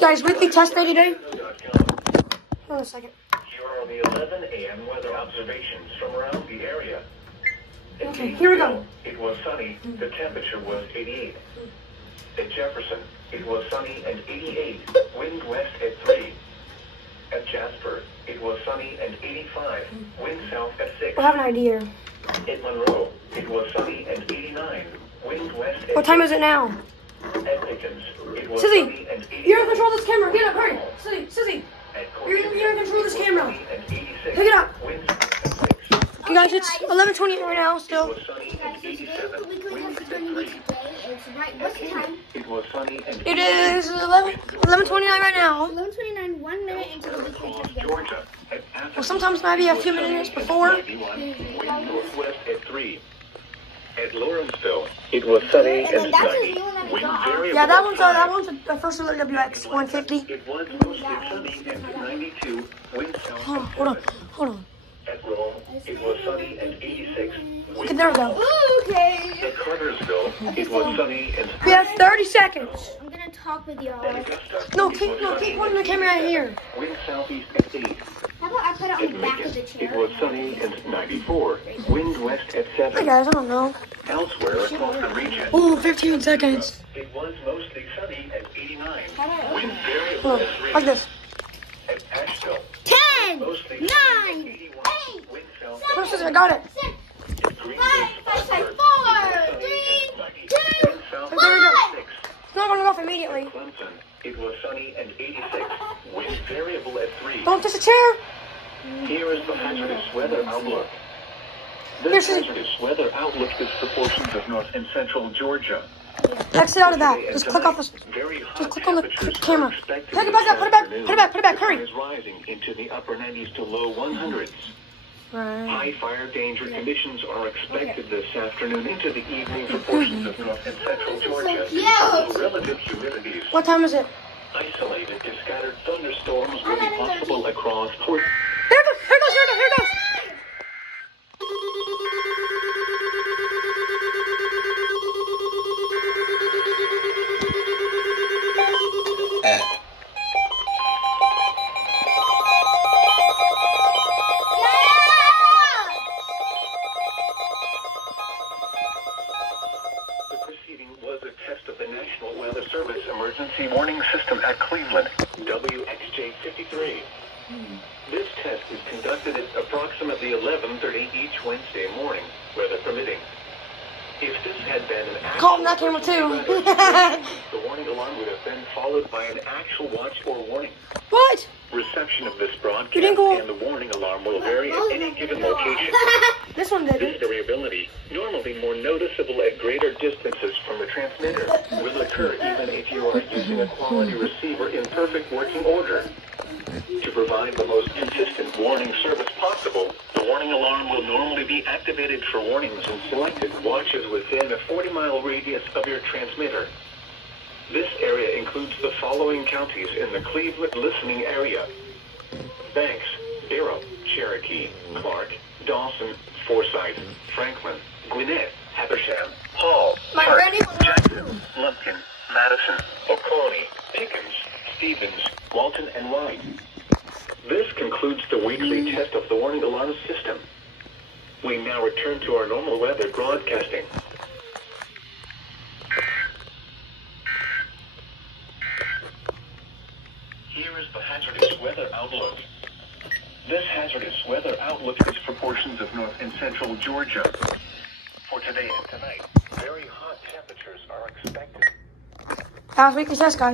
Guys, weekly test day today. Hold on a second. Here are the 11 a.m. weather observations from around the area. Okay, here we go. It was sunny. The temperature was 88. At Jefferson, it was sunny and 88. Wind west at 3. At Jasper, it was sunny and 85. Wind south at 6. I have an idea. At Monroe, it was sunny and 89. Wind west at What time is it now? At Pickens, it was Susie, sunny and 88. you're in control of this camera. Get up, hurry. Susie, you're in control of this camera. Pick it up. Okay, guys, it's 11:28 right now still. It was sunny and 87. What's the time? It was sunny and It is 11:29 right now. 11:29, 1 minute into the weekly test day. Georgia. Well, sometimes maybe a few minutes before. Wind northwest at 3. At Lawrenceville, it was sunny and 90. Wind variable. Yeah, that one's the first alert WX 150. It was mostly sunny and 92. Wind south. Hold on. At Rome, it was sunny and 86. Okay, there we go. Okay. At Cartersville, it was sunny and We have 30 seconds. I'm gonna talk with y'all. At Augusta, No, keep pointing the camera right here. wind southeast at 8. How about I put it on At the back of the Macon, it chair? was sunny and 94. Wind west at Hey 7. guys, I don't know. Elsewhere across the region, Ooh, 15 seconds. it was mostly sunny at 89. How about Wind variable Look, at 3. like this. At Asheville, 10, mostly 9, sunny at 81. 8, Wind south First, I got it. 6, at Greenville, 5, 4, 3, 2, wind south There we go. at 6. It's not going off immediately. Clemson, it was sunny and 86. Wind variable at 3. Don't touch the chair. Here is the hazardous weather outlook. Here's This the- hazardous weather outlook is proportions of north and central Georgia. Exit out of that. Just click off this. Very hot Just click on the temperatures camera. are expected Pick it this back up. Put it back. afternoon. Put it back. The Hurry. sun is rising into the upper 90s to low 100s. Right. High fire danger conditions are expected this afternoon into the evening for portions of north and central Georgia. cute. Relative humidities What time is it? isolated to scattered thunderstorms will be possible across portions. Here it goes. Here it goes. The proceeding was a test of the National Weather Service Emergency Warning System at Cleveland, WXJ-53. This test is conducted at approximately 11:30 each Wednesday morning, weather permitting. If this had been an Call him that camera too. the warning alarm would have been followed by an actual watch or warning. What? Reception of this You broadcast didn't go- and the warning alarm will vary at any given location. This one did This it. variability, normally more noticeable at greater distances from the transmitter, will occur even if you are using a quality receiver in perfect working order. To provide the most consistent warning service possible, the warning alarm will normally be activated for warnings in selected watches within a 40-mile radius of your transmitter. This area includes the following counties in the Cleveland listening area: Banks, Barrow, Cherokee, Clark, Dawson, Forsyth, Franklin, Gwinnett, Habersham, Hall, My Hart, granny was Jackson, Lumpkin, Madison, Oconee, Pickens, Stevens, Walton, and White. This concludes the weekly test of the warning alarm system. We now return to our normal weather broadcasting. Here is the hazardous weather outlook. This hazardous weather outlook is proportions of north and central Georgia. For today and tonight, very hot temperatures are expected. That was weekly test, guys.